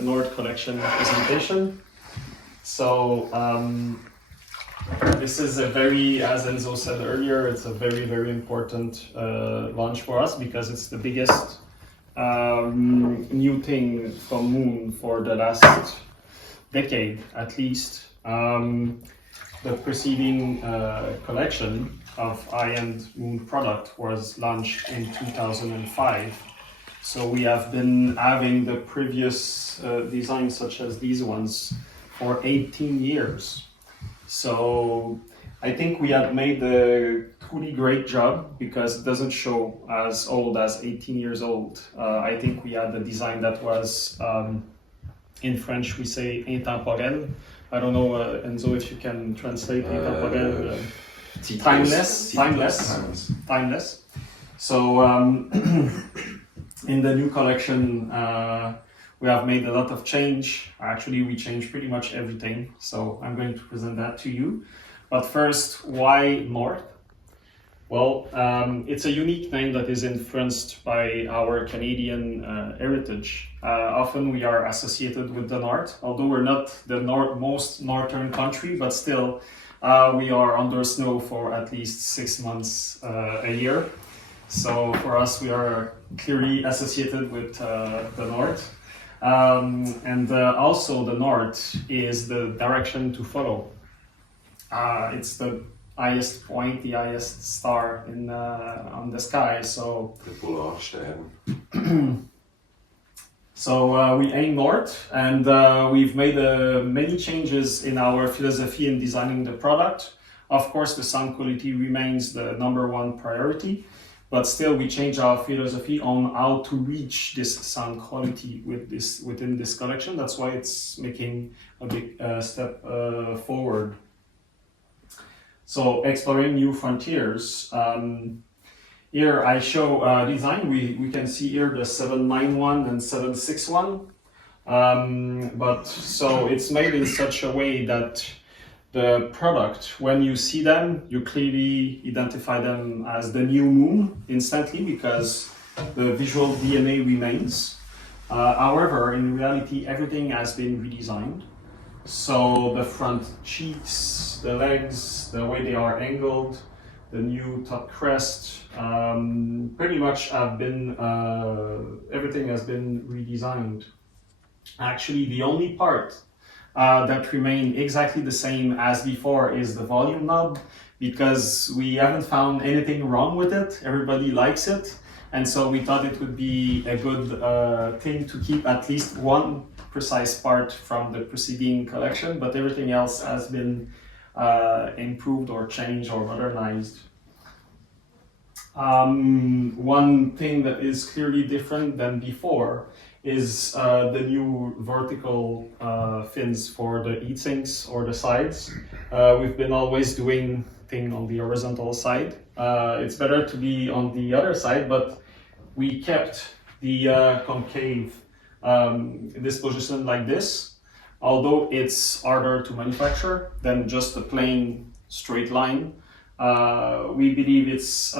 Nord collection presentation. So this is a very, as Enzo said earlier, it's a very, very important launch for us because it's the biggest new thing from Moon for the last decade at least. The preceding collection of high-end Moon product was launched in 2005. So we have been having the previous designs such as these ones for 18 years. So I think we have made a truly great job because it doesn't show as old as 18 years old. I think we had a design that was, in French we say intemporel. I don't know, Enzo, if you can translate intemporel. Timeless. So in the new collection, we have made a lot of change. Actually, we changed pretty much everything. So I'm going to present that to you. But first, why North? Well, it's a unique name that is influenced by our Canadian heritage. Often we are associated with the North, although we're not the most northern country, but still we are under snow for at least 6 months a year. So for us, we are clearly associated with the North. Also the North is the direction to follow. It's the highest point, the highest star in on the sky. So we aim north, and we've made many changes in our philosophy in designing the product. Of course, the sound quality remains the #1 priority, but still we change our philosophy on how to reach this sound quality within this collection. That's why it's making a big step forward. So exploring new frontiers. Here I show design. We can see here the 791 and 761. But so it's made in such a way that the product, when you see them, you clearly identify them as the new Moon instantly because the visual DNA remains. However, in reality, everything has been redesigned. So the front cheeks, the legs, the way they are angled, the new top crest, pretty much have been, everything has been redesigned. Actually, the only part that remain exactly the same as before is the volume knob, because we haven't found anything wrong with it. Everybody likes it, and so we thought it would be a good thing to keep at least one precise part from the preceding collection, but everything else has been improved or changed or modernized. One thing that is clearly different than before is the new vertical fins for the heat sinks or the sides. We've been always doing thing on the horizontal side. It's better to be on the other side, but we kept the concave disposition like this, although it's harder to manufacture than just a plain straight line. We believe it's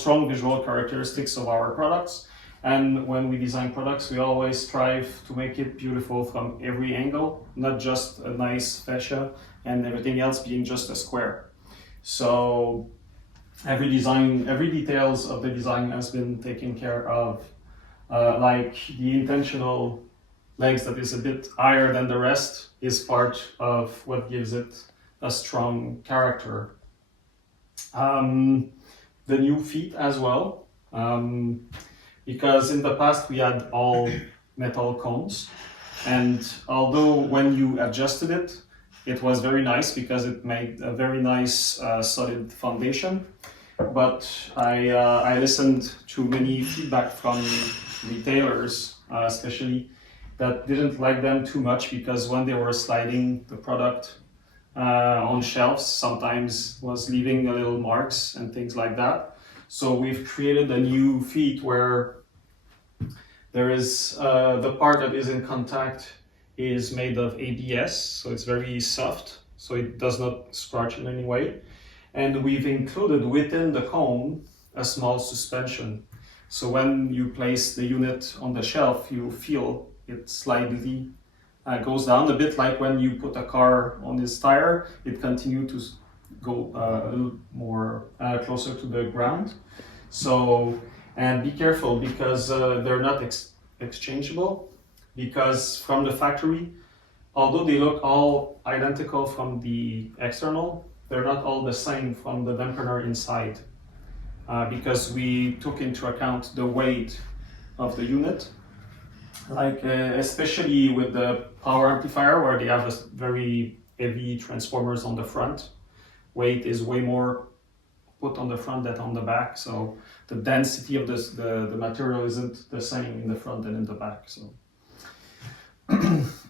strong visual characteristics of our products. And when we design products, we always strive to make it beautiful from every angle, not just a nice fascia and everything else being just a square. So every details of the design has been taken care of. Like the intentional legs that is a bit higher than the rest is part of what gives it a strong character. The new feet as well. Because in the past we had all metal cones, and although when you adjusted it, it was very nice because it made a very nice solid foundation. But I listened to many feedback from retailers, especially, that didn't like them too much because when they were sliding the product on shelves, sometimes was leaving a little marks and things like that. So we've created a new feet where there is the part that is in contact is made of ABS, so it's very soft, so it does not scratch in any way. And we've included within the cone a small suspension. So when you place the unit on the shelf, you feel it slightly goes down, a bit like when you put a car on this tire, it continues to go a little more closer to the ground. So, and be careful because they're not exchangeable, because from the factory, although they look all identical from the external, they're not all the same from the dampener inside, because we took into account the weight of the unit, like especially with the power amplifier where they have a very heavy transformers on the front. Weight is way more put on the front than on the back, so the density of the material isn't the same in the front and in the back. So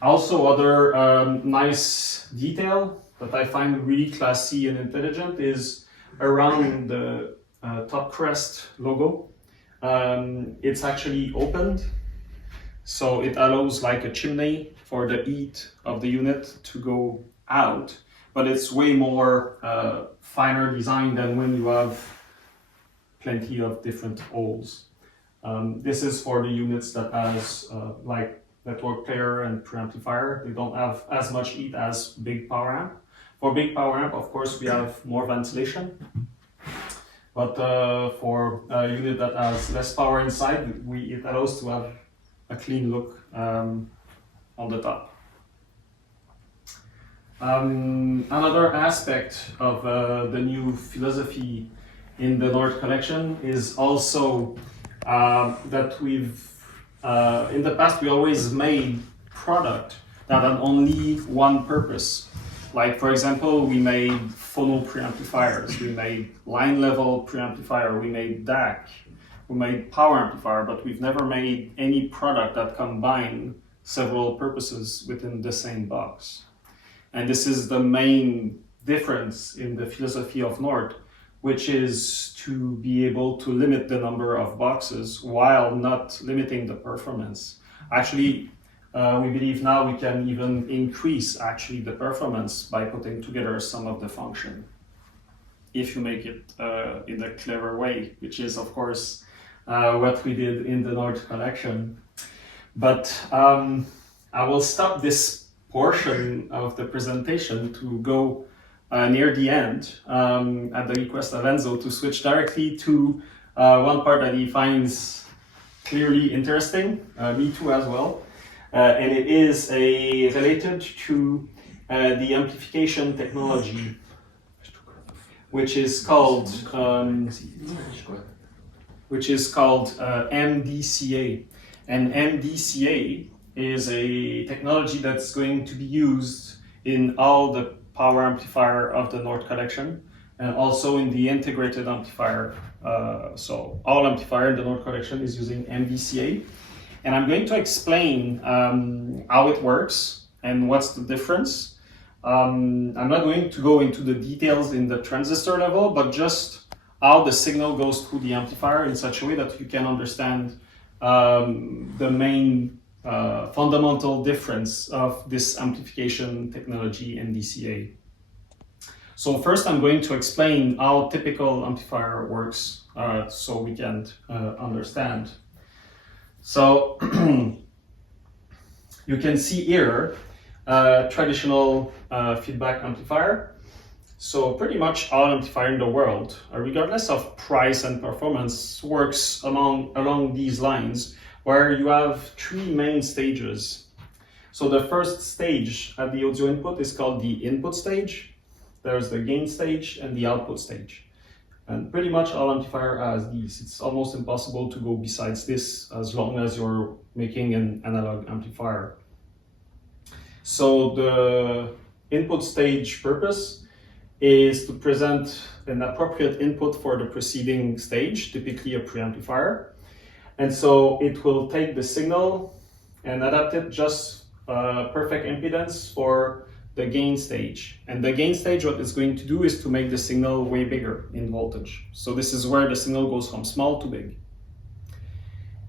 also other nice detail that I find really classy and intelligent is around the top crest logo. It's actually opened, so it allows like a chimney for the heat of the unit to go out, but it's way more finer design than when you have plenty of different holes. This is for the units that has like network player and preamplifier. They don't have as much heat as big power amp. For big power amp, of course, we have more ventilation. But for a unit that has less power inside, it allows to have a clean look on the top. Another aspect of the new philosophy in the Nord collection is also that we've, in the past, we always made product that had only one purpose. Like, for example, we made phono preamplifiers, we made line level preamplifier, we made DAC, we made power amplifier, but we've never made any product that combined several purposes within the same box. And this is the main difference in the philosophy of Nord, which is to be able to limit the number of boxes while not limiting the performance. Actually, we believe now we can even increase actually the performance by putting together some of the function, if you make it in a clever way, which is of course what we did in the Nord collection. But I will stop this portion of the presentation to go near the end at the request of Enzo to switch directly to one part that he finds clearly interesting, me too as well. And it is related to the amplification technology, which is called MDCA. And MDCA is a technology that's going to be used in all the power amplifier of the Nord collection and also in the integrated amplifier. So all amplifier in the Nord collection is using MDCA. And I'm going to explain how it works and what's the difference. I'm not going to go into the details in the transistor level, but just how the signal goes through the amplifier in such a way that you can understand the main fundamental difference of this amplification technology MDCA. So first I'm going to explain how typical amplifier works so we can understand. So you can see here traditional feedback amplifier. So pretty much all amplifier in the world, regardless of price and performance, works along these lines, where you have three main stages. So the first stage at the audio input is called the input stage. There's the gain stage and the output stage. And pretty much all amplifier has these. It's almost impossible to go besides this as long as you're making an analog amplifier. So the input stage purpose is to present an appropriate input for the preceding stage, typically a preamplifier. And so it will take the signal and adapt it just perfect impedance for the gain stage. And the gain stage, what it's going to do is to make the signal way bigger in voltage. So this is where the signal goes from small to big.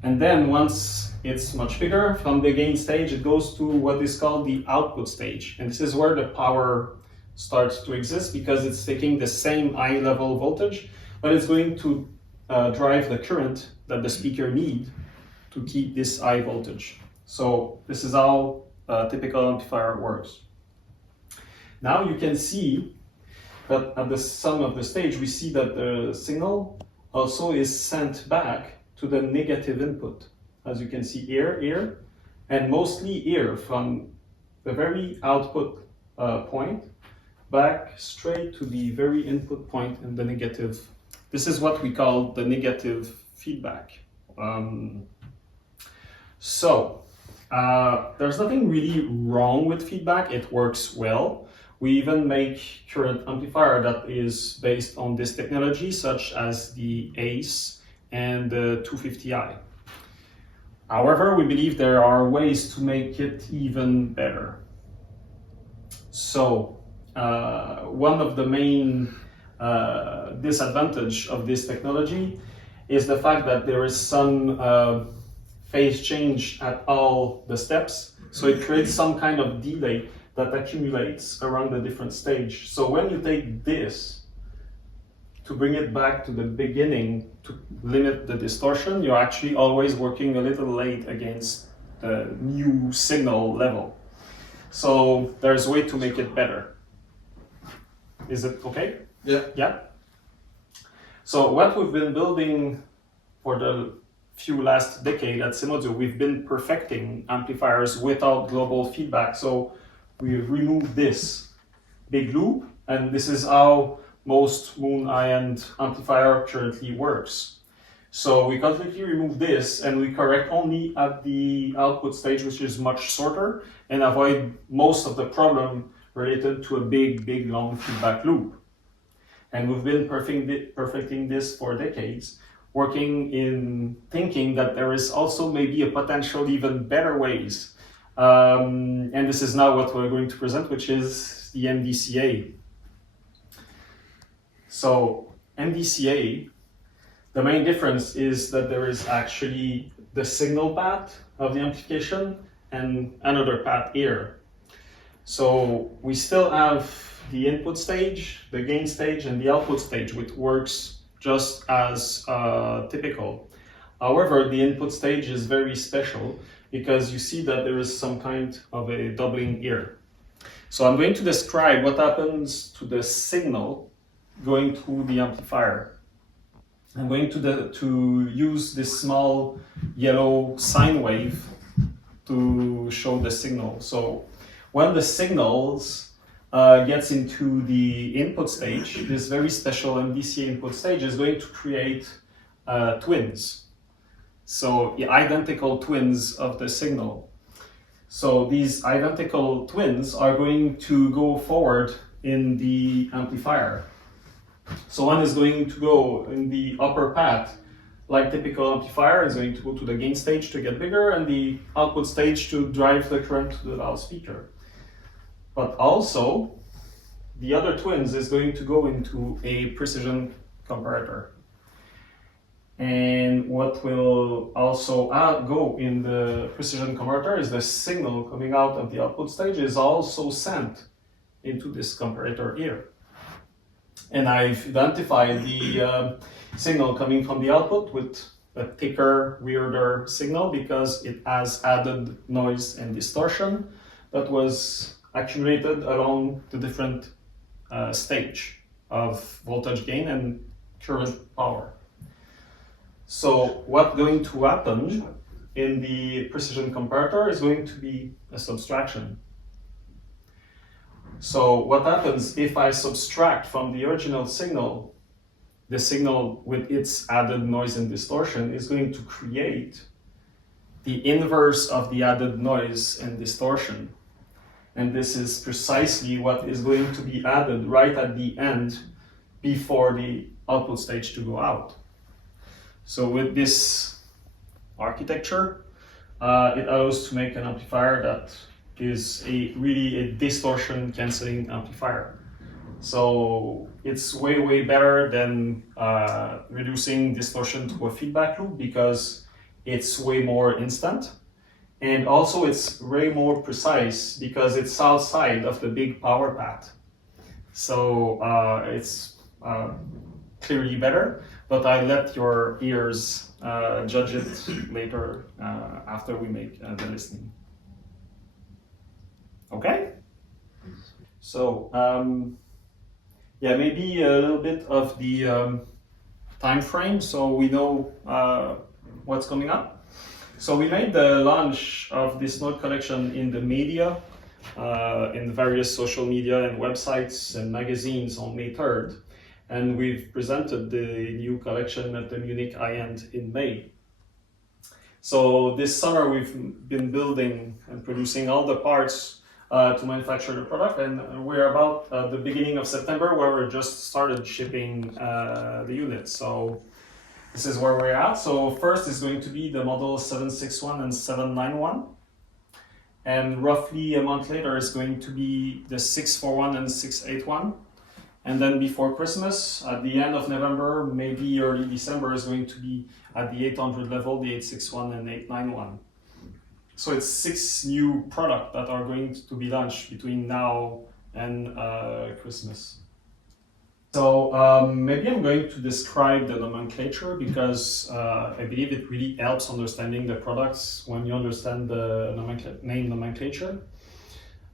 And then once it's much bigger, from the gain stage, it goes to what is called the output stage. And this is where the power starts to exist because it's taking the same high level voltage, but it's going to drive the current that the speaker need to keep this high voltage. So this is how a typical amplifier works. Now you can see that at the sum of the stage, we see that the signal also is sent back to the negative input. As you can see here, and mostly here from the very output point back straight to the very input point in the negative. This is what we call the negative feedback. There's nothing really wrong with feedback. It works well. We even make current amplifier that is based on this technology, such as the ACE and the 250i. However, we believe there are ways to make it even better. So, one of the main disadvantage of this technology is the fact that there is some phase change at all the steps. So it creates some kind of delay that accumulates around the different stage. So when you take this to bring it back to the beginning to limit the distortion, you're actually always working a little late against the new signal level. So there's a way to make it better. Is it okay? Yeah. Yeah. So what we've been building for the few last decade at Simodio, we've been perfecting amplifiers without global feedback. So we've removed this big loop, and this is how most moon high-end amplifier currently works. So we completely remove this and we correct only at the output stage, which is much shorter, and avoid most of the problem related to a big long feedback loop. And we've been perfecting this for decades, working in thinking that there is also maybe a potential even better ways. And this is now what we're going to present, which is the MDCA. So MDCA, the main difference is that there is actually the signal path of the amplification and another path here. So we still have the input stage, the gain stage, and the output stage, which works just as typical. However, the input stage is very special because you see that there is some kind of a doubling here. So I'm going to describe what happens to the signal going through the amplifier. I'm going to use this small yellow sine wave to show the signal. So when the signals gets into the input stage, this very special MDCA input stage is going to create twins. So the identical twins of the signal. So these identical twins are going to go forward in the amplifier. So one is going to go in the upper path, like typical amplifier, is going to go to the gain stage to get bigger, and the output stage to drive the current to the loudspeaker. But also, the other twins is going to go into a precision comparator. And what will also go in the precision comparator is the signal coming out of the output stage is also sent into this comparator here. And I've identified the signal coming from the output with a thicker, weirder signal because it has added noise and distortion that was accumulated along the different stage of voltage gain and current power. So what's going to happen in the precision comparator is going to be a subtraction. So what happens if I subtract from the original signal, the signal with its added noise and distortion is going to create the inverse of the added noise and distortion. And this is precisely what is going to be added right at the end before the output stage to go out. So with this architecture, it allows to make an amplifier that is really a distortion cancelling amplifier. So it's way better than reducing distortion to a feedback loop because it's way more instant. And also it's way more precise because it's outside of the big power path. So it's clearly better. but I let your ears judge it later after we make the listening. Okay? So, yeah, maybe a little bit of the time frame so we know what's coming up. So we made the launch of this note collection in the media, in various social media and websites and magazines on May 3rd. And we've presented the new collection at the Munich iEnt in May. So this summer we've been building and producing all the parts to manufacture the product, and we're about the beginning of September where we just started shipping the units. So this is where we're at. So first is going to be the model 761 and 791. And roughly a month later is going to be the 641 and 681. And then before Christmas, at the end of November, maybe early December, is going to be at the 800 level, the 861 and 891. So it's 6 new products that are going to be launched between now and Christmas. So maybe I'm going to describe the nomenclature because I believe it really helps understanding the products when you understand the name nomenclature.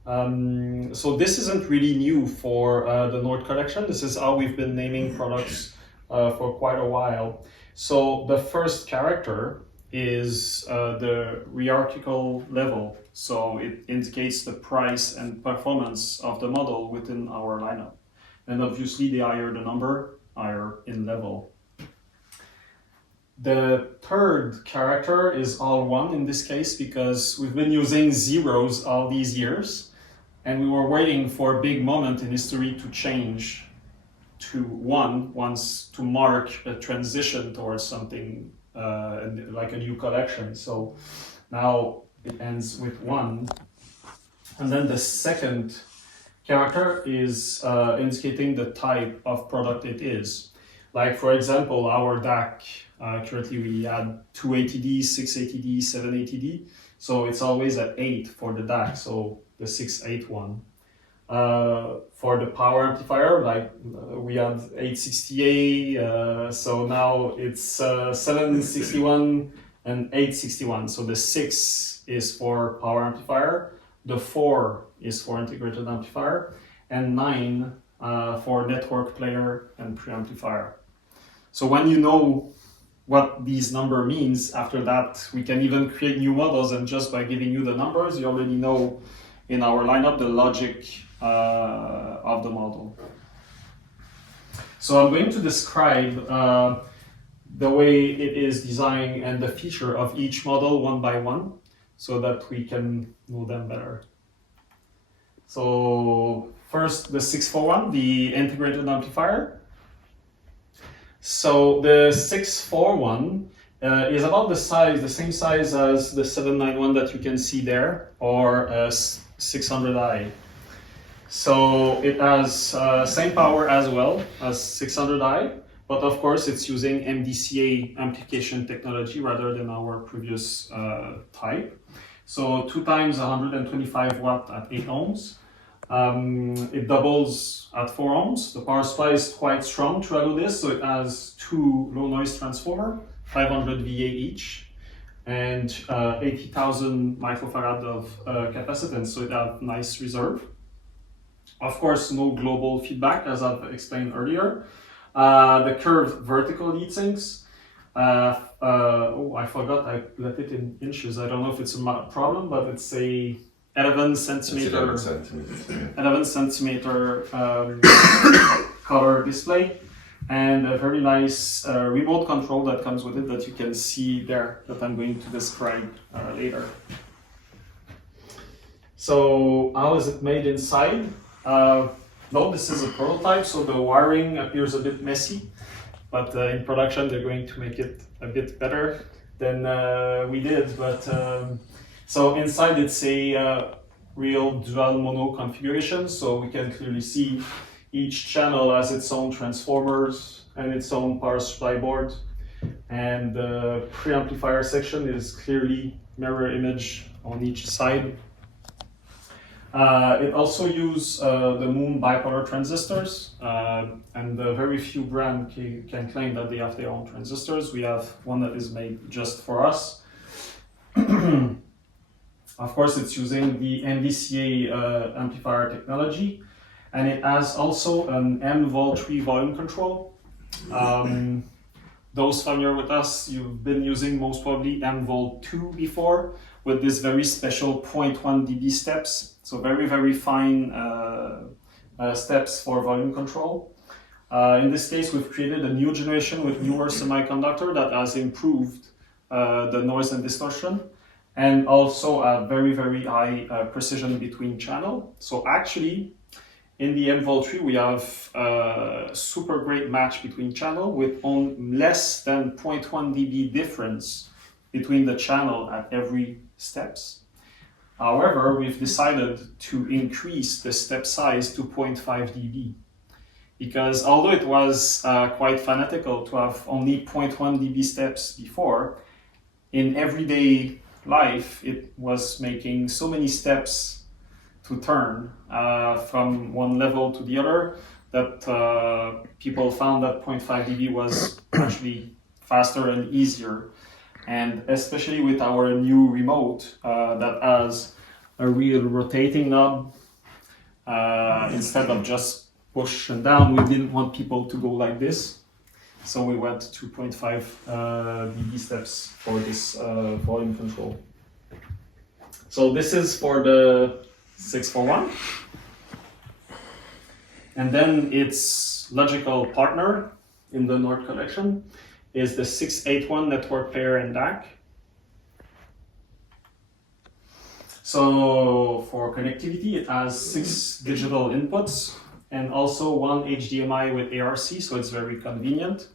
So this isn't really new for the Nord collection. This is how we've been naming products for quite a while. So the first character is the hierarchical level. So it indicates the price and performance of the model within our lineup. And obviously the higher the number, higher in level. The third character is all one in this case because we've been using zeros all these years. And we were waiting for a big moment in history to change to one, once to mark a transition towards something like a new collection. So now it ends with 1. And then the second character is indicating the type of product it is. Like for example, our DAC, currently we had 280D, 680D, 780D. So it's always at 8 for the DAC. So the 681. For the power amplifier, like we had 860A, so now it's 761 and 861. So the 6 is for power amplifier, the 4 is for integrated amplifier, and 9 for network player and preamplifier. So when you know what these number means, after that we can even create new models, and just by giving you the numbers, you already know in our lineup the logic of the model. So I'm going to describe the way it is designed and the feature of each model one by one so that we can know them better. So first the 641, the integrated amplifier. So the 641 is about the same size as the 791 that you can see there, or 600i. So it has same power as well as 600i, but of course it's using MDCA amplification technology rather than our previous type. So 2 times 125 watt at 8 ohms. It doubles at 4 ohms. The power supply is quite strong to handle this, so it has 2 low noise transformer, 500 VA each, and 80,000 microfarad of capacitance, so it has nice reserve. Of course, no global feedback, as I've explained earlier. The curved vertical heat sinks. Oh, I forgot I let it in inches. I don't know if it's a problem, but it's a 11 centimeter, 11 centimeter color display, and a very nice remote control that comes with it that you can see there, that I'm going to describe later. So how is it made inside? No, this is a prototype, so the wiring appears a bit messy, but in production they're going to make it a bit better than we did. But so inside it's a real dual mono configuration, so we can clearly see each channel has its own transformers and its own power supply board, and the preamplifier section is clearly mirror image on each side. It also uses the Moon bipolar transistors, and very few brands can claim that they have their own transistors. We have one that is made just for us. Of course, it's using the MVCA amplifier technology, and it has also an M-Vol3 volume control. Those familiar with us, you've been using most probably M-Vol2 before with this very special 0.1 dB steps. So very, very fine steps for volume control. In this case, we've created a new generation with newer semiconductor that has improved the noise and distortion, and also a very, very high precision between channel. So actually, in the M-Vol3, we have a super great match between channel with on less than 0.1 dB difference between the channel at every steps. However, we've decided to increase the step size to 0.5 dB because although it was quite fanatical to have only 0.1 dB steps before, in everyday life, it was making so many steps to turn from one level to the other that people found that 0.5 dB was actually faster and easier. And especially with our new remote that has a real rotating knob, instead of just push and down, we didn't want people to go like this. So we went to 0.5 dB steps for this volume control. So this is for the 641. And then its logical partner in the Nord collection is the 681 network pair and DAC. So for connectivity, it has 6 digital inputs and also 1 HDMI with ARC, so it's very convenient.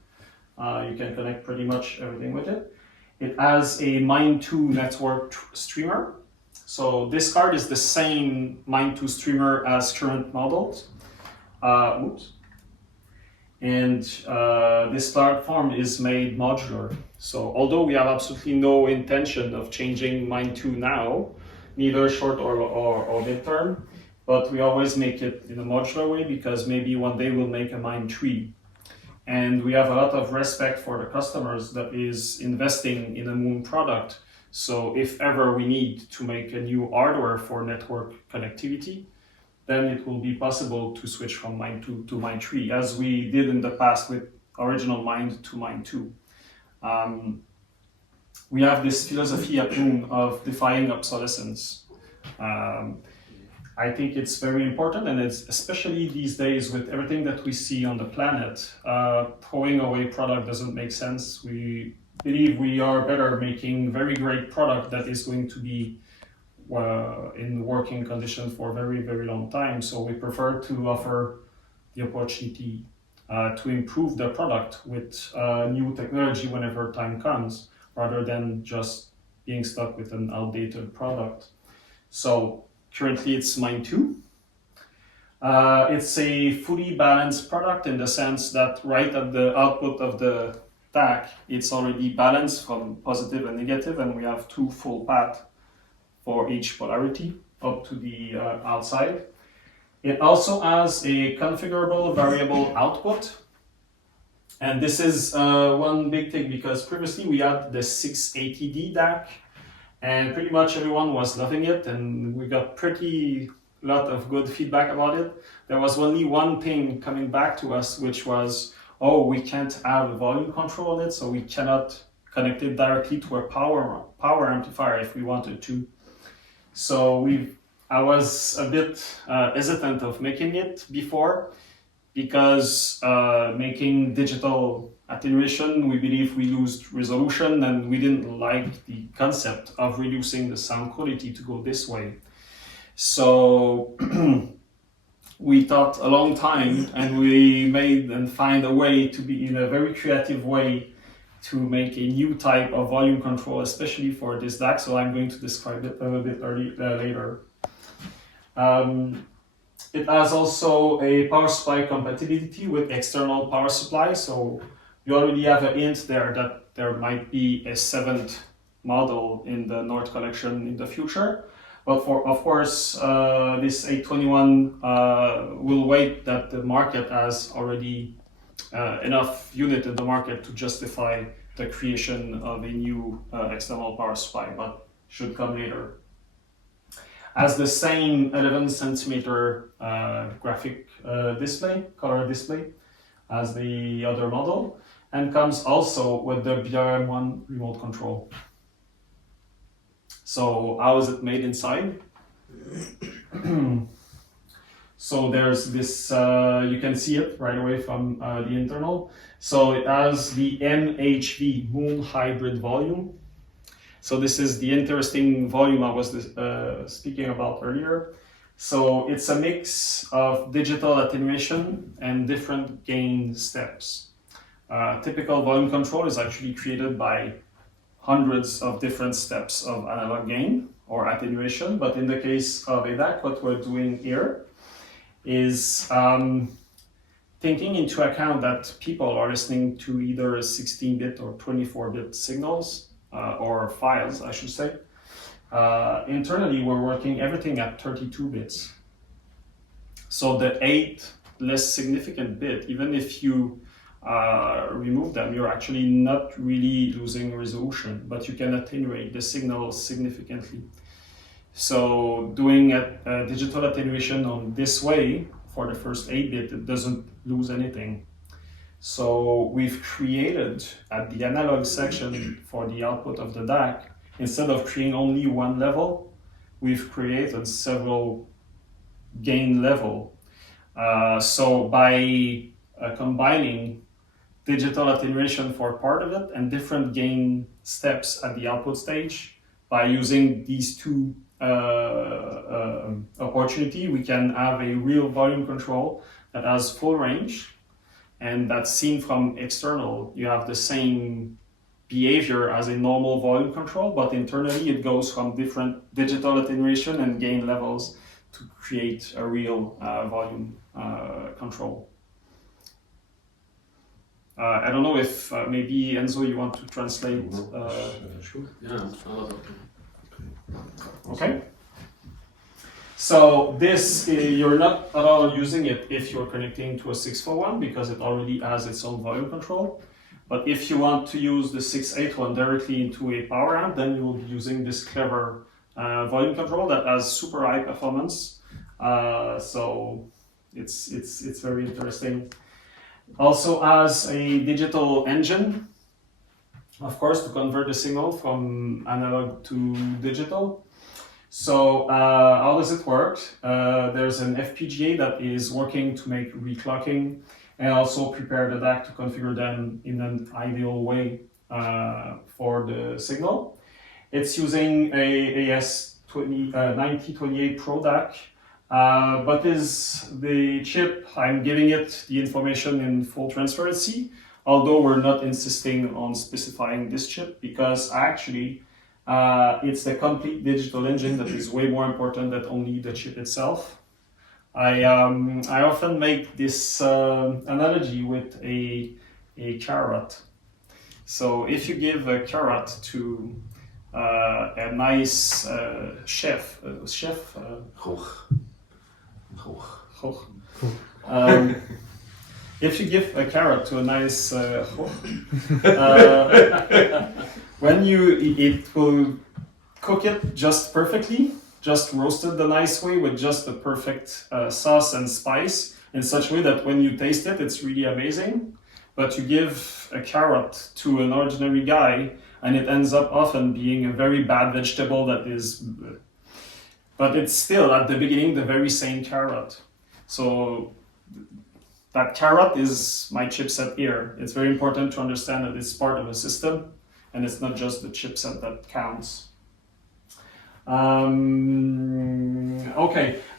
You can connect pretty much everything with it. It has a Mind2 network streamer. So this card is the same Mind2 streamer as current models. And this platform is made modular. So although we have absolutely no intention of changing Mind2 now, neither short or mid-term, but we always make it in a modular way because maybe one day we'll make a Mind3. And we have a lot of respect for the customers that is investing in a Moon product. So if ever we need to make a new hardware for network connectivity, then it will be possible to switch from Mind2 to Mind3, as we did in the past with original Mind to Mind2. We have this philosophy at Moon of defying obsolescence. I think it's very important, and it's especially these days with everything that we see on the planet, throwing away product doesn't make sense. We believe we are better making very great product that is going to be in working condition for a very, very long time. So we prefer to offer the opportunity to improve the product with new technology whenever time comes, rather than just being stuck with an outdated product. So currently it's Mind2. It's a fully balanced product in the sense that right at the output of the DAC, it's already balanced from positive and negative, and we have 2 full paths for each polarity up to the outside. It also has a configurable variable output. And this is one big thing because previously we had the 680D DAC and pretty much everyone was loving it and we got pretty lot of good feedback about it. There was only one thing coming back to us, which was, oh, we can't have a volume control on it, so we cannot connect it directly to a power amplifier if we wanted to. So I was a bit hesitant of making it before because making digital attenuation, we believe we lose resolution and we didn't like the concept of reducing the sound quality to go this way. So we thought a long time and we made and find a way to be in a very creative way to make a new type of volume control, especially for this DAC, so I'm going to describe it a little bit later. It has also a power supply compatibility with external power supply, so you already have a hint there that there might be a 7th model in the Nord collection in the future. But of course, this 821 will wait that the market has already enough unit in the market to justify the creation of a new external power supply, but should come later. Has the same 11 centimeter graphic display, color display, as the other model, and comes also with the BRM1 remote control. So how is it made inside? So there's this, you can see it right away from the internal. So it has the MHV, Moon Hybrid Volume. So this is the interesting volume I was speaking about earlier. So it's a mix of digital attenuation and different gain steps. Typical volume control is actually created by hundreds of different steps of analog gain or attenuation, but in the case of ADAC, what we're doing here is taking into account that people are listening to either 16-bit or 24-bit signals, or files, I should say. Internally, we're working everything at 32 bits. So the 8 less significant bit, even if you remove them, you're actually not really losing resolution, but you can attenuate the signal significantly. So doing a digital attenuation on this way for the first 8-bit, it doesn't lose anything. So we've created at the analog section for the output of the DAC, instead of creating only one level, we've created several gain level. So by combining digital attenuation for part of it and different gain steps at the output stage, by using these two opportunity, we can have a real volume control that has full range, and that's seen from external. You have the same behavior as a normal volume control, but internally it goes from different digital attenuation and gain levels to create a real volume control. I don't know if maybe Enzo, you want to translate. Sure. Yeah. Okay. So this, you're not at all using it if you're connecting to a 641 because it already has its own volume control. But if you want to use the 681 directly into a power amp, then you will be using this clever volume control that has super high performance. So it's very interesting. Also has a digital engine, of course, to convert the signal from analog to digital. So how does it work? There's an FPGA that is working to make reclocking and also prepare the DAC to configure them in an ideal way for the signal. It's using a AS9028 Pro DAC, but is the chip, I'm giving it the information in full transparency, although we're not insisting on specifying this chip because actually it's the complete digital engine that is way more important than only the chip itself. I often make this analogy with a carrot. So if you give a carrot to a nice chef, if you give a carrot to a nice when it will cook it just perfectly, just roasted the nice way with just the perfect sauce and spice in such a way that when you taste it, it's really amazing. But you give a carrot to an ordinary guy and it ends up often being a very bad vegetable that is, but it's still at the beginning the very same carrot. So that carrot is my chipset here. It's very important to understand that it's part of a system and it's not just the chipset that counts.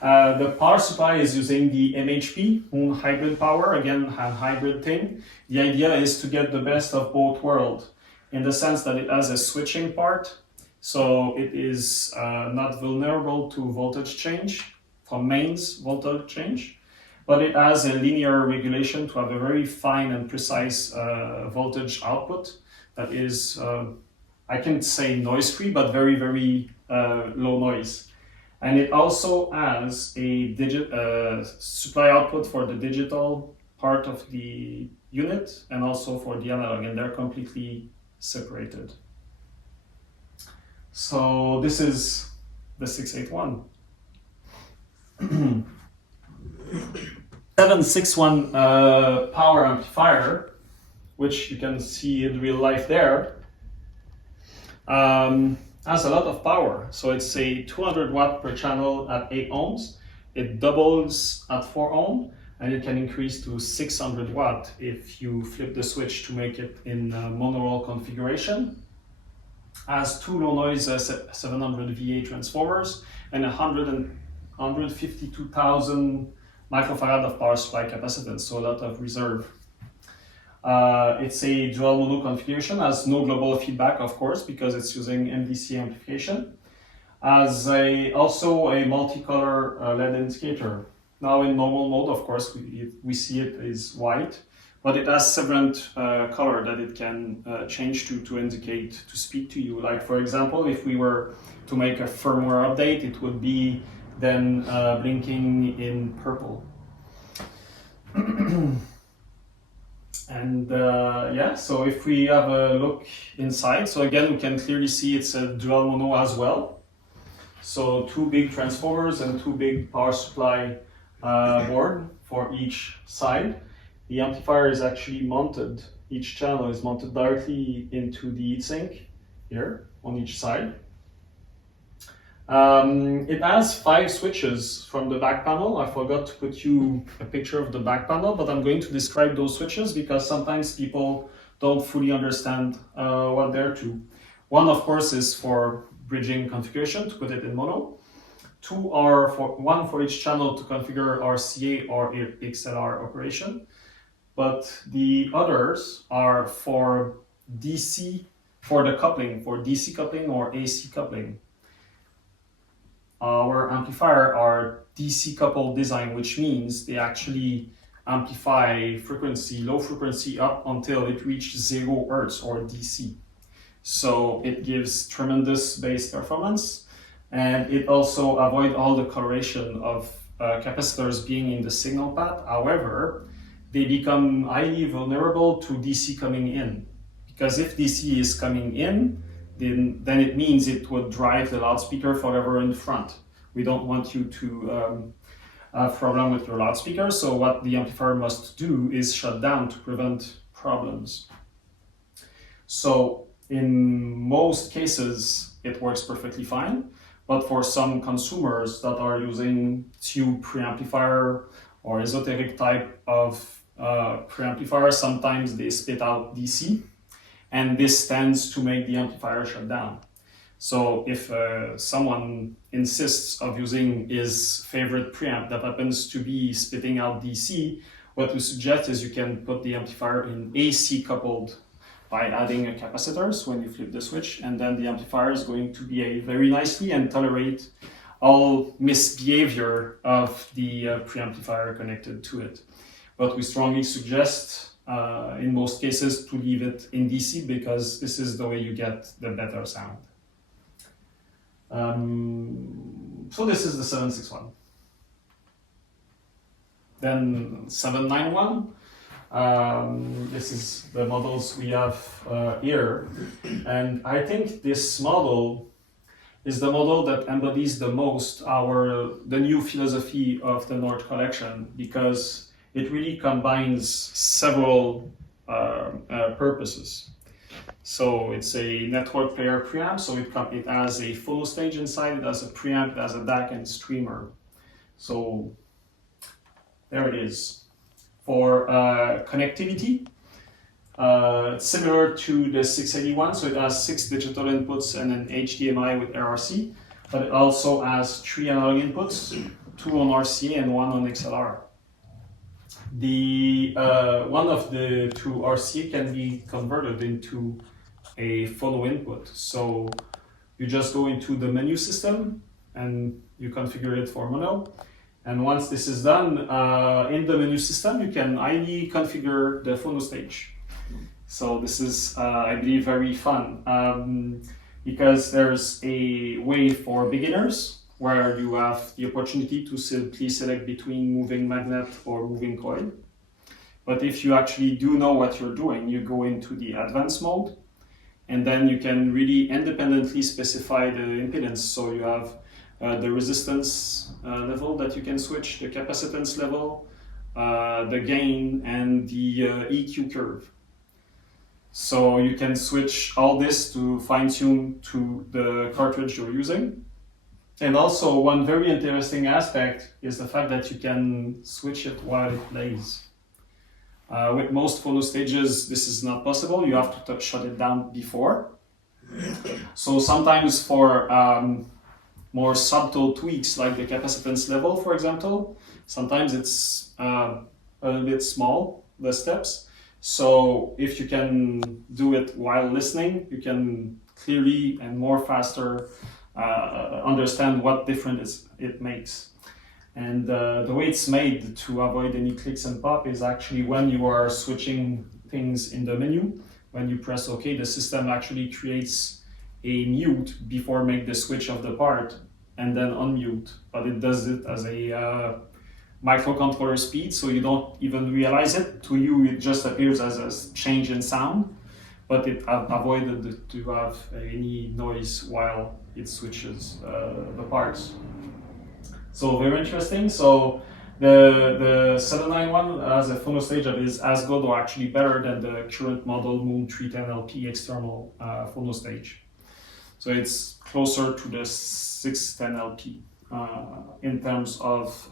The power supply is using the MHP, Moon Hybrid Power, again, a hybrid thing. The idea is to get the best of both worlds in the sense that it has a switching part, so it is not vulnerable to voltage change, from mains voltage change, but it has a linear regulation to have a very fine and precise voltage output that is, I can't say noise-free, but very, very low noise. And it also has a supply output for the digital part of the unit and also for the analog, and they're completely separated. So this is the 681. 761 power amplifier, which you can see in real life there, has a lot of power. So it's a 200 watt per channel at 8 ohms. It doubles at 4 ohm, and it can increase to 600 watt if you flip the switch to make it in monaural configuration. Has 2 low noise 700 VA transformers and 152,000 microfarad of power supply capacitance, so a lot of reserve. It's a dual mono configuration, has no global feedback, of course, because it's using MDC amplification. Has also a multicolor LED indicator. Now in normal mode, of course, we see it is white, but it has several color that it can change to indicate, to speak to you. Like, for example, if we were to make a firmware update, it would be then blinking in purple. And yeah, so if we have a look inside, so again, we can clearly see it's a dual mono as well. So 2 big transformers and 2 big power supply board for each side. The amplifier is actually mounted, each channel is mounted directly into the heatsink here on each side. It has 5 switches from the back panel. I forgot to put you a picture of the back panel, but I'm going to describe those switches because sometimes people don't fully understand what they're to. One, of course, is for bridging configuration to put it in mono. 2 are one for each channel to configure RCA or XLR operation. But the others are for DC, for the coupling, for DC coupling or AC coupling. Our amplifier are DC coupled design, which means they actually amplify frequency, low frequency up until it reaches 0 Hertz or DC. So it gives tremendous bass performance, and it also avoids all the coloration of capacitors being in the signal path. However, they become highly vulnerable to DC coming in, because if DC is coming in, then it means it would drive the loudspeaker forever in front. We don't want you to have problem with your loudspeaker, so what the amplifier must do is shut down to prevent problems. So in most cases, it works perfectly fine, but for some consumers that are using tube preamplifier or esoteric type of preamplifier, sometimes they spit out DC, and this tends to make the amplifier shut down. So if someone insists of using his favorite preamp that happens to be spitting out DC, what we suggest is you can put the amplifier in AC coupled by adding a capacitors when you flip the switch, and then the amplifier is going to behave very nicely and tolerate all misbehavior of the preamplifier connected to it. But we strongly suggest in most cases to leave it in DC, because this is the way you get the better sound. So this is the 761. Then 791. This is the models we have here, and I think this model is the model that embodies the most the new philosophy of the Nord collection, because it really combines several purposes. So it's a network player preamp, so it has a phono stage inside, it has a preamp, it has a DAC and streamer. So there it is. For connectivity, similar to the 681, so it has 6 digital inputs and an HDMI with RRC, but it also has 3 analog inputs, 2 on RCA and 1 on XLR. The one of the 2 RCA can be converted into a phono input. So you just go into the menu system and you configure it for mono. And once this is done, in the menu system, you can ID configure the phono stage. So this is, I believe, very fun, because there's a way for beginners where you have the opportunity to simply select between moving magnet or moving coil. But if you actually do know what you're doing, you go into the advanced mode, and then you can really independently specify the impedance. So you have the resistance level that you can switch, the capacitance level, the gain, and the EQ curve. So you can switch all this to fine-tune to the cartridge you're using. And also one very interesting aspect is the fact that you can switch it while it plays. With most phono stages, this is not possible. You have to shut it down before. So sometimes for more subtle tweaks like the capacitance level, for example, sometimes it's a little bit small, the steps. So if you can do it while listening, you can clearly and more faster understand what difference it makes. And the way it's made to avoid any clicks and pop is actually when you are switching things in the menu, when you press OK, the system actually creates a mute before make the switch of the part and then unmute. But it does it as a microcontroller speed, so you don't even realize it. To you, it just appears as a change in sound, but it avoided to have any noise while it switches the parts. So very interesting. So the 791 as a phono stage is as good or actually better than the current model Moon 310LP external phono stage. So it's closer to the 610LP in terms of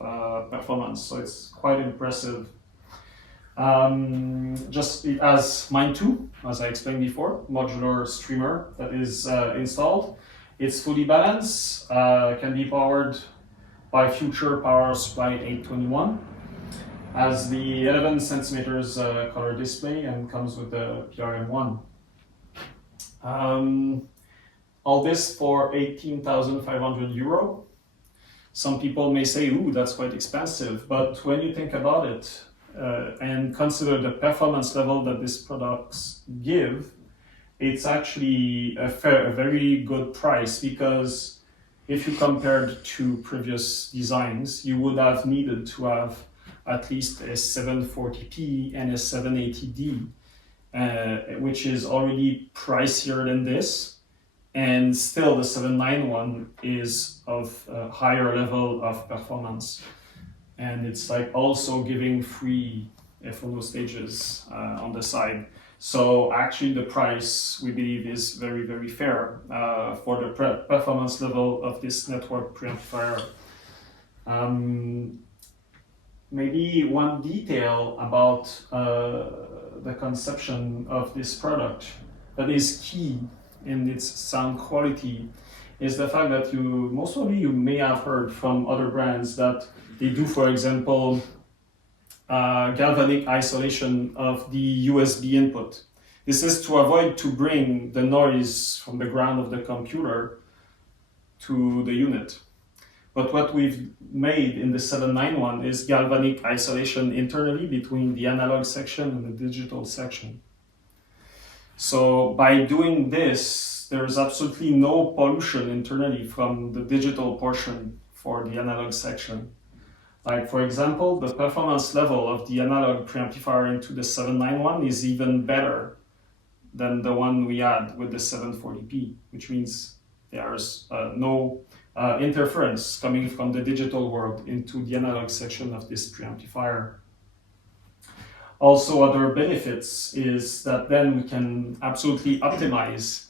performance. So it's quite impressive. Just it has Mine 2, as I explained before, modular streamer that is installed. It's fully balanced, can be powered by future power supply 821, has the 11 centimeters color display and comes with the PRM1. All this for 18,500 euro. Some people may say, ooh, that's quite expensive, but when you think about it and consider the performance level that these products give, it's actually a very good price, because if you compared to previous designs, you would have needed to have at least a 740p and a 780D, which is already pricier than this. And still the 791 is of a higher level of performance. And it's like also giving free phono stages on the side. So actually the price, we believe, is very, very fair for the performance level of this network preamplifier. Maybe one detail about the conception of this product that is key in its sound quality is the fact that most probably you may have heard from other brands that they do, for example, galvanic isolation of the USB input. This is to avoid to bring the noise from the ground of the computer to the unit. But what we've made in the 791 is galvanic isolation internally between the analog section and the digital section. So by doing this, there's absolutely no pollution internally from the digital portion for the analog section. Like, for example, the performance level of the analog preamplifier into the 791 is even better than the one we had with the 740p, which means there's no interference coming from the digital world into the analog section of this preamplifier. Also, other benefits is that then we can absolutely optimize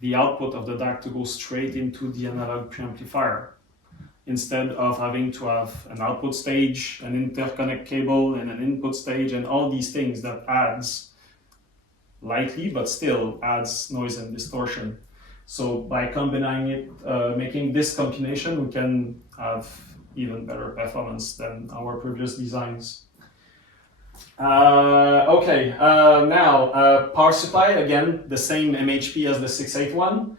the output of the DAC to go straight into the analog preamplifier, instead of having to have an output stage, an interconnect cable, and an input stage, and all these things that adds lightly, but still adds noise and distortion. So by combining it, making this combination, we can have even better performance than our previous designs. Now power supply, again, the same MHP as the 681.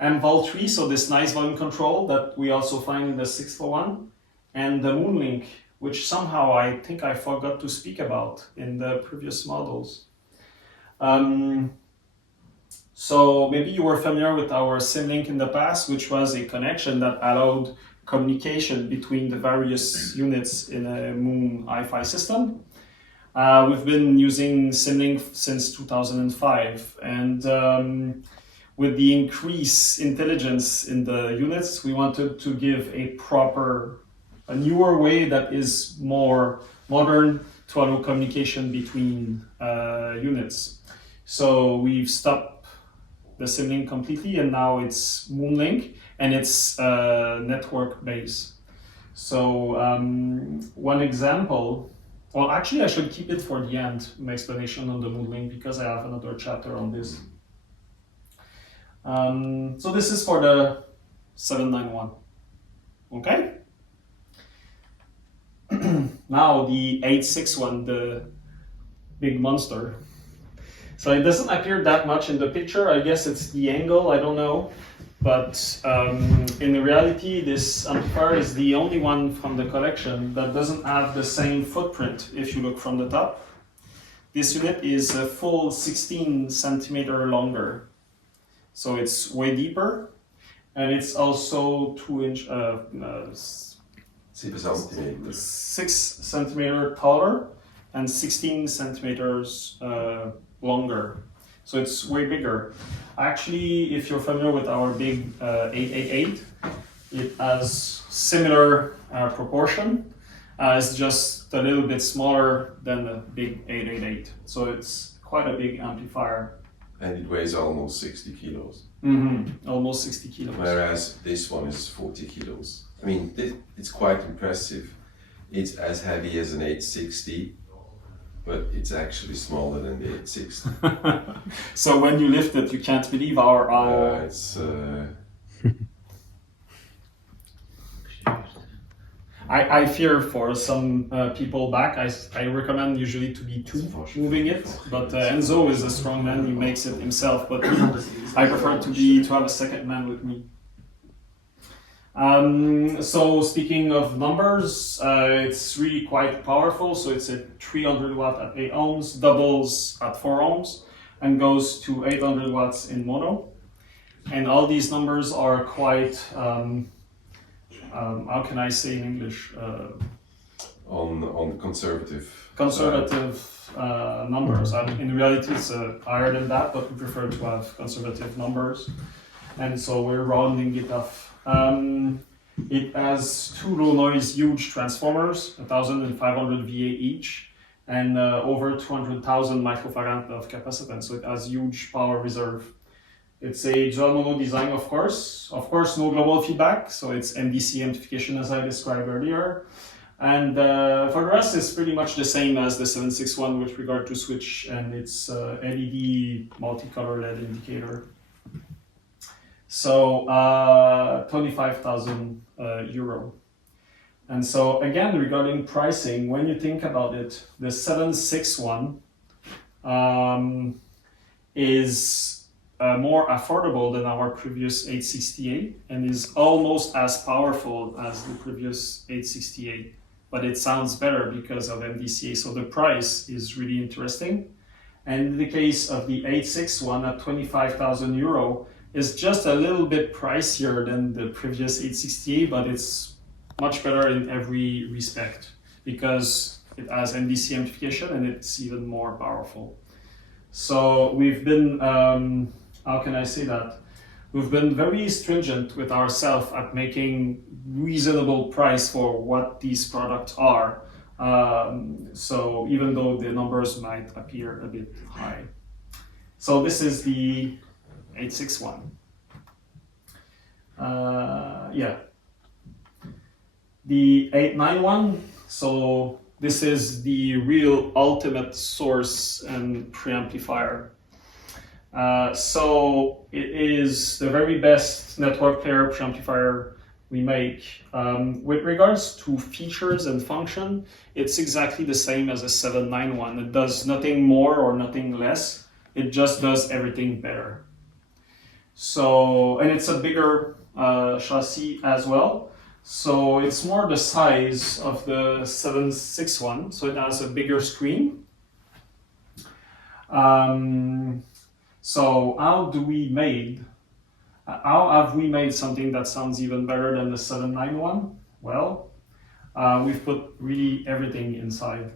Vol3, so this nice volume control that we also find in the 641, and the Moonlink, which somehow I think I forgot to speak about in the previous models. So maybe you were familiar with our SimLink in the past, which was a connection that allowed communication between the various units in a Moon Hi-Fi system. We've been using Simlink since 2005, and with the increased intelligence in the units, we wanted to give a newer way that is more modern to allow communication between units. So we've stopped the Simlink completely, and now it's Moonlink, and it's network based. So one example, well, actually I should keep it for the end, my explanation on the Moonlink, because I have another chapter on this. So this is for the 791, okay? Now the 861, the big monster. So it doesn't appear that much in the picture. I guess it's the angle, I don't know. But in reality, this amplifier is the only one from the collection that doesn't have the same footprint if you look from the top. This unit is a full 16 centimeter longer. So it's way deeper. And it's also 6 centimeter taller and 16 centimeters longer. So it's way bigger. Actually, if you're familiar with our big 888, it has similar proportion. It's just a little bit smaller than the big 888. So it's quite a big amplifier. And it weighs almost 60 kilos. Mm-hmm. Almost 60 kilos. Whereas this one is 40 kilos. I mean, it's quite impressive. It's as heavy as an 860, but it's actually smaller than the 860. So when you lift it, you can't believe our I fear for some people back. I recommend usually to be two moving it, but Enzo is a strong man. He makes it himself, but I prefer to have a second man with me. So speaking of numbers, it's really quite powerful. So it's a 300 watt at 8 ohms, doubles at 4 ohms, and goes to 800 watts in mono. And all these numbers are quite, how can I say in English? On conservative numbers. In reality, it's higher than that, but we prefer to have conservative numbers. And so we're rounding it off. It has 2 low noise huge transformers, 1500 VA each, and over 200,000 microfarad of capacitance. So it has huge power reserve. It's a dual mono design, of course. Of course, no global feedback, so it's MDC amplification as I described earlier. And for the rest, it's pretty much the same as the 761 with regard to switch and its LED multicolor LED indicator. So 25,000 euro. And so again, regarding pricing, when you think about it, the 761 is more affordable than our previous 868 and is almost as powerful as the previous 868, but it sounds better because of MDCA. So the price is really interesting. And in the case of the 861 at 25,000 euro, is just a little bit pricier than the previous 868, but it's much better in every respect because it has MDC amplification and it's even more powerful. So we've been, how can I say that? We've been very stringent with ourselves at making reasonable price for what these products are. So even though the numbers might appear a bit high. So this is the 861. Yeah. The 891, so this is the real ultimate source and preamplifier. So it is the very best network pair preamplifier we make. With regards to features and function, it's exactly the same as a 791. It does nothing more or nothing less. It just does everything better. So, and it's a bigger chassis as well. So it's more the size of the 761. So it has a bigger screen. So how do we made How have we made something that sounds even better than the 791? Well, we've put really everything inside.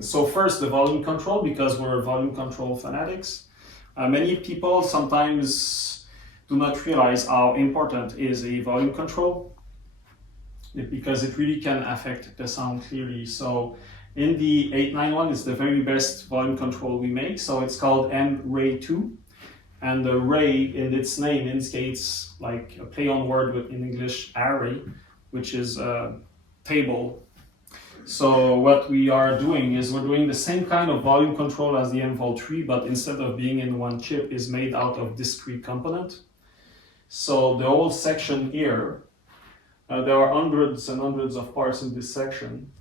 So first, the volume control, because we're volume control fanatics. Many people sometimes do not realize how important is a volume control, because it really can affect the sound clearly. So in the 891 is the very best volume control we make. So it's called M-Ray2. And the ray in its name indicates like a play on word with, in English, array, which is a table. So what we are doing is we're doing the same kind of volume control as the M-Vol3, but instead of being in one chip, is made out of discrete component. So the whole section here, there are hundreds and hundreds of parts in this section.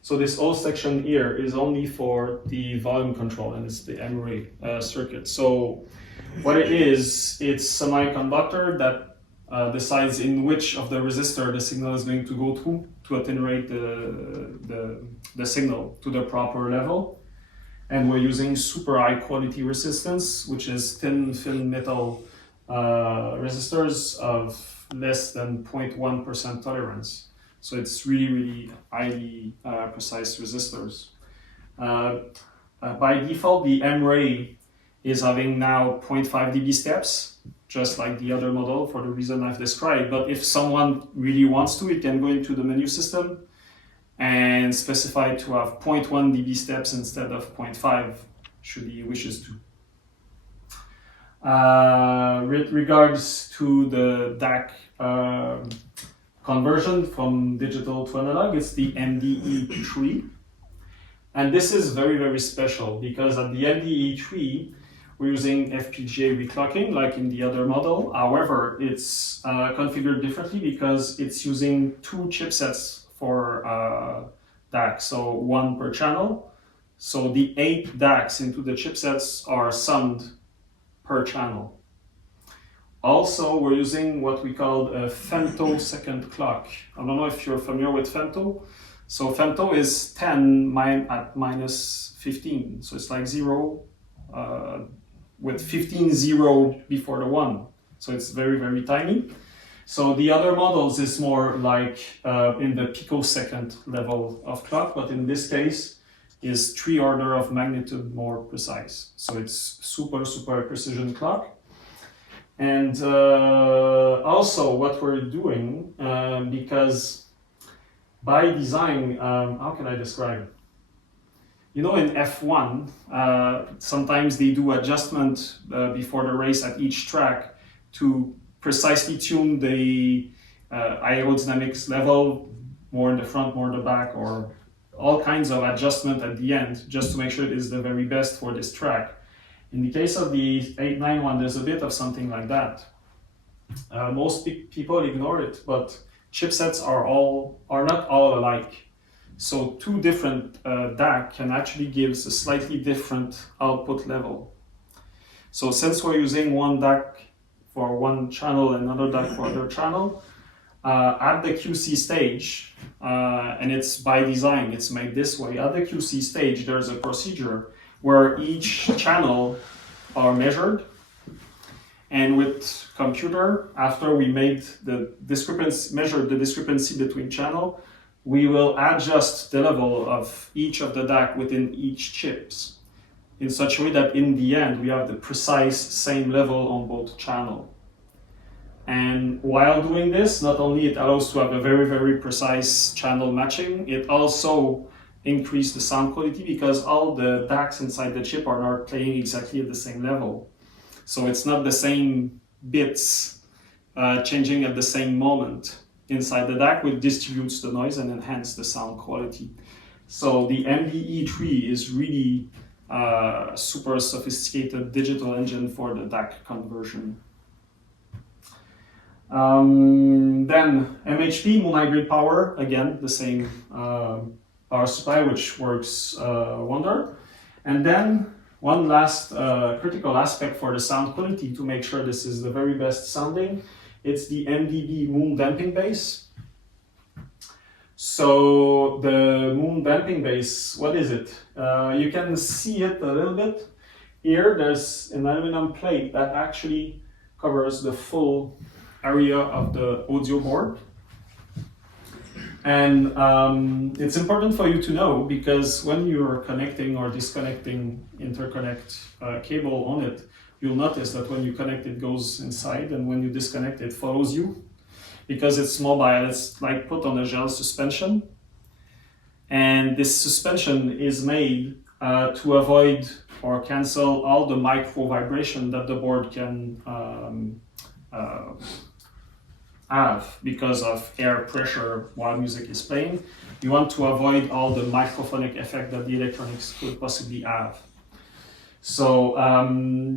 So this whole section here is only for the volume control, and it's the M-Ray circuit. So what it is, it's a semiconductor that decides in which of the resistor the signal is going to go through to attenuate the signal to the proper level. And we're using super high quality resistance, which is thin film metal resistors of less than 0.1% tolerance. So it's really, really highly precise resistors. By default, the M-Ray is having now 0.5 dB steps, just like the other model for the reason I've described. But if someone really wants to, it can go into the menu system and specify to have 0.1 dB steps instead of 0.5, should he wishes to. With regards to the DAC conversion from digital to analog, it's the MDE3. And this is very, very special because at the MDE3, we're using FPGA reclocking like in the other model. However, it's configured differently because it's using two chipsets for DAC, so one per channel. So the 8 DACs into the chipsets are summed per channel. Also, we're using what we call a femtosecond clock. I don't know if you're familiar with femto. So femto is 10 at minus 15. So it's like 0 with 15 0 before the 1. So it's very, very tiny. So the other models is more like in the picosecond level of clock, but in this case is 3 order of magnitude more precise. So it's super, super precision clock. And also what we're doing, because by design, how can I describe it? You know, in F1, sometimes they do adjustment before the race at each track to precisely tune the aerodynamics level, more in the front, more in the back, or all kinds of adjustment at the end, just to make sure it is the very best for this track. In the case of the 891, there's a bit of something like that. Most people ignore it, but chipsets are not all alike. So two different DAC can actually give a slightly different output level. So since we're using one DAC for one channel and another DAC for another channel, at the QC stage, and it's by design, it's made this way. At the QC stage, there's a procedure where each channel are measured, and with computer, after we made the discrepancy, measured the discrepancy between channel, we will adjust the level of each of the DAC within each chips in such a way that in the end we have the precise same level on both channels. And while doing this, not only it allows to have a very, very precise channel matching, it also increases the sound quality because all the DACs inside the chip are not playing exactly at the same level. So it's not the same bits changing at the same moment inside the DAC, which distributes the noise and enhances the sound quality. So the MDE3 is really a super sophisticated digital engine for the DAC conversion. Then MHP, mono-hybrid power, again, the same power supply, which works wonder. And then one last critical aspect for the sound quality to make sure this is the very best sounding, it's the MDB moon damping base. So the moon damping base, what is it? You can see it a little bit. Here there's an aluminum plate that actually covers the full area of the audio board. And it's important for you to know, because when you're connecting or disconnecting interconnect cable on it, you'll notice that when you connect it goes inside, and when you disconnect it follows you, because it's mobile. It's like put on a gel suspension, and this suspension is made to avoid or cancel all the micro vibration that the board can have because of air pressure while music is playing. You want to avoid all the microphonic effect that the electronics could possibly have. So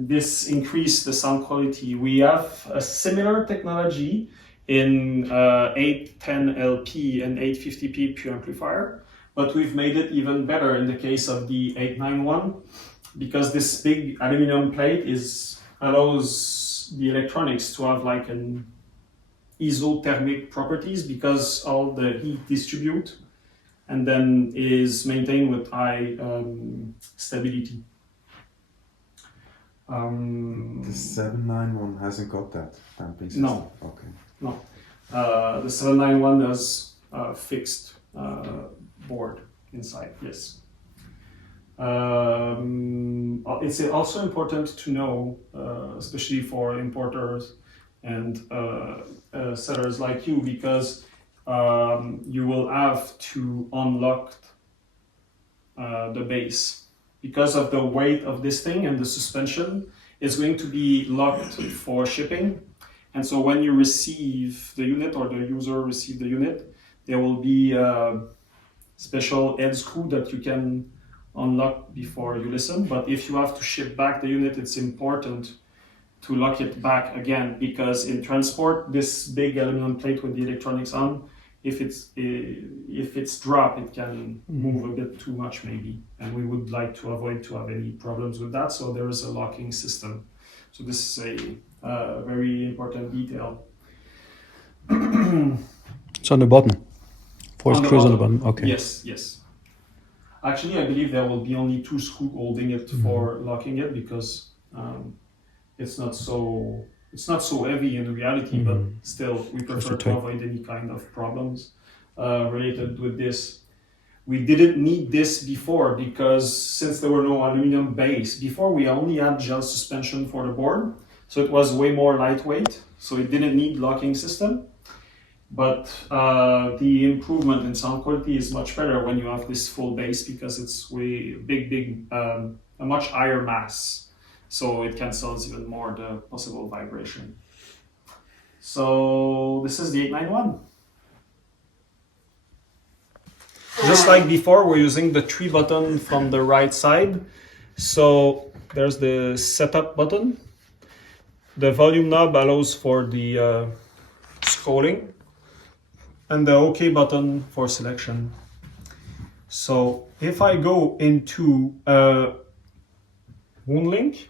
this increased the sound quality. We have a similar technology in 810LP and 850p preamplifier, but we've made it even better in the case of the 891, because this big aluminum plate allows the electronics to have like an isothermic properties, because all the heat distribute and then is maintained with high stability. The 791 hasn't got that damping system? No. Okay. No. The 791 has a fixed board inside, yes. It's also important to know, especially for importers and sellers like you, because you will have to unlock the bass. Because of the weight of this thing and the suspension, it's going to be locked for shipping. And so when you receive the unit, or the user receive the unit, there will be a special head screw that you can unlock before you listen. But if you have to ship back the unit, it's important to lock it back again, because in transport, this big aluminum plate with the electronics on, if it's dropped, it can move a bit too much maybe, and we would like to avoid to have any problems with that. So there is a locking system. So this is a very important detail. It's on the bottom. Four On the screws on the bottom. Okay. Yes, yes. Actually, I believe there will be only 2 screws holding it for locking it, because it's not so heavy in reality, but still we prefer to avoid any kind of problems related with this. We didn't need this before, because since there were no aluminum base, before we only had gel suspension for the board, so it was way more lightweight, so it didn't need locking system. But the improvement in sound quality is much better when you have this full bass, because it's way a much higher mass, so it cancels even more the possible vibration. So this is the 891. Just like before, we're using the 3 button from the right side. So there's the setup button. The volume knob allows for the scrolling, and the OK button for selection. So if I go into Moonlink,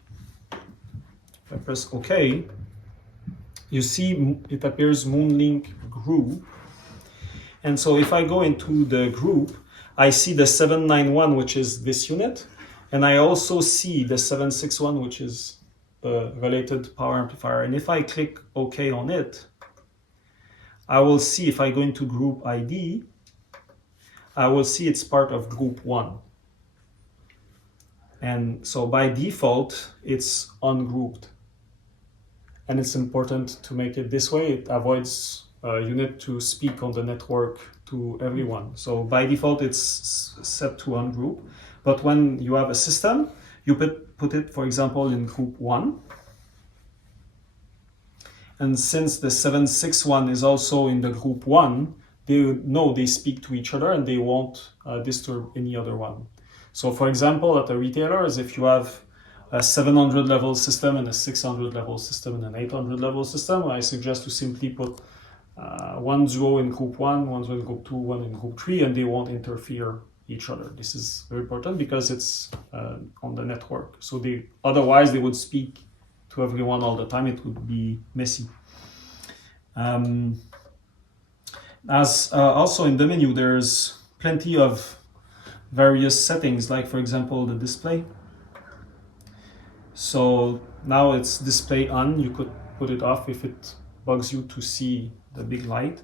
if I press OK, you see it appears Moonlink group. And so if I go into the group, I see the 791, which is this unit, and I also see the 761, which is the related power amplifier. And if I click OK on it, I will see, if I go into group ID, I will see it's part of group 1. And so by default, it's ungrouped. And it's important to make it this way. It avoids a unit to speak on the network to everyone. So by default, it's set to ungroup. But when you have a system, you put it, for example, in group 1. And since the 761 is also in the group 1, they know they speak to each other and they won't disturb any other one. So for example, at the retailers, if you have a 700 level system and a 600 level system and an 800 level system, I suggest to simply put one duo in group 1, one duo in group 2, one in group 3, and they won't interfere each other. This is very important because it's on the network. So otherwise they would speak to everyone all the time. It would be messy. As also in the menu, there's plenty of various settings, like for example the display. So now it's display on. You could put it off if it bugs you to see the big light.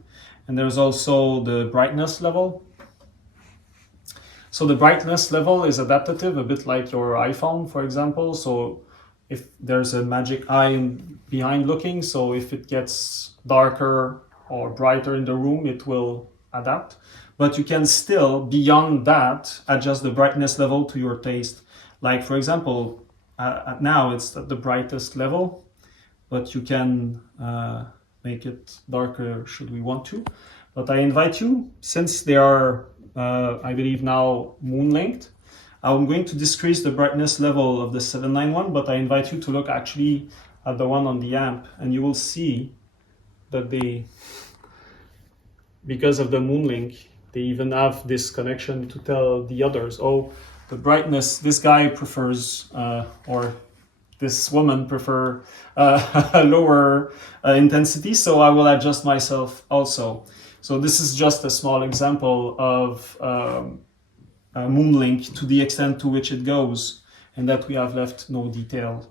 And there's also the brightness level. So the brightness level is adaptive, a bit like your iPhone, for example. So if there's a magic eye behind looking, so if it gets darker or brighter in the room, it will adapt. But you can still, beyond that, adjust the brightness level to your taste. Like, for example, now it's at the brightest level, but you can make it darker should we want to. But I invite you, since they are, I believe now moon-linked, I'm going to decrease the brightness level of the 791, but I invite you to look actually at the one on the amp, and you will see that because of the moon-link, they even have this connection to tell the others, oh, the brightness, this guy prefers, or this woman prefer a lower intensity, so I will adjust myself also. So this is just a small example of moon-link to the extent to which it goes, and that we have left no detail.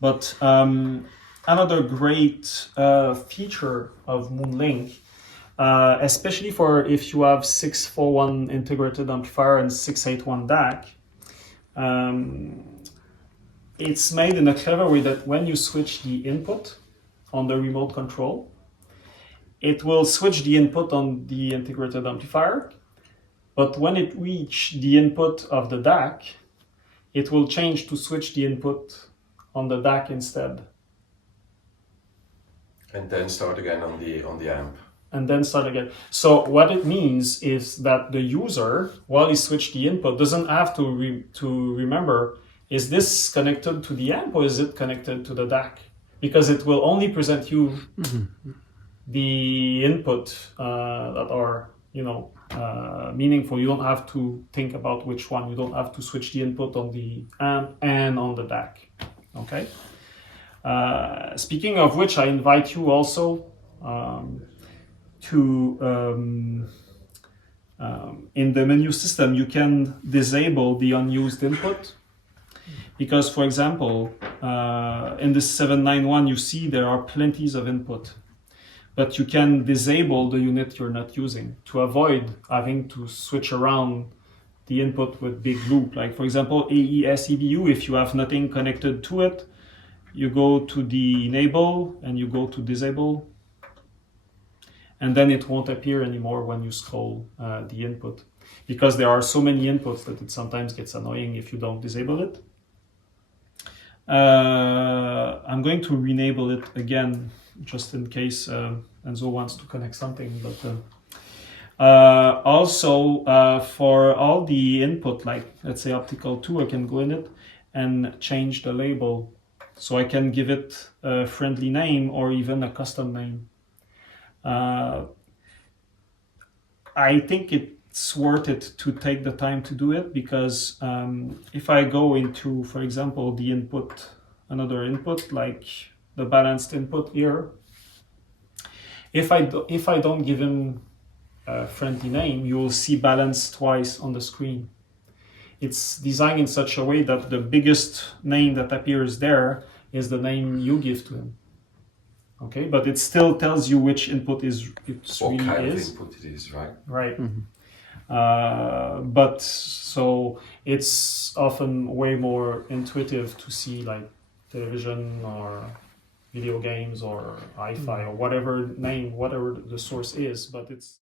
But another great feature of moon-link, especially for if you have 641 integrated amplifier and 681 DAC, it's made in a clever way that when you switch the input on the remote control, it will switch the input on the integrated amplifier, but when it reaches the input of the DAC, it will change to switch the input on the DAC instead. And then start again on the amp. And then start again. So what it means is that the user, while he switched the input, doesn't have to remember, is this connected to the amp or is it connected to the DAC? Because it will only present you the input that are, meaningful. You don't have to think about which one. You don't have to switch the input on the amp and on the DAC. Okay. Speaking of which, I invite you also to in the menu system, you can disable the unused input. Because, for example, in the 791, you see there are plenties of input, but you can disable the unit you're not using to avoid having to switch around the input with big loop. Like, for example, AES EBU, if you have nothing connected to it, you go to the enable and you go to disable, and then it won't appear anymore when you scroll the input, because there are so many inputs that it sometimes gets annoying if you don't disable it. I'm going to re-enable it again, just in case Enzo wants to connect something. But also for all the input, like let's say optical 2, I can go in it and change the label. So I can give it a friendly name or even a custom name. I think it's worth it to take the time to do it, because if I go into, for example, the input, another input like the balanced input here, if I don't give him a friendly name, you will see balance twice on the screen. It's designed in such a way that the biggest name that appears there is the name you give to him. Okay, but it still tells you which input what really kind is. of input it is, right? Right. But so it's often way more intuitive to see like television or video games or hi-fi or whatever the source is, but it's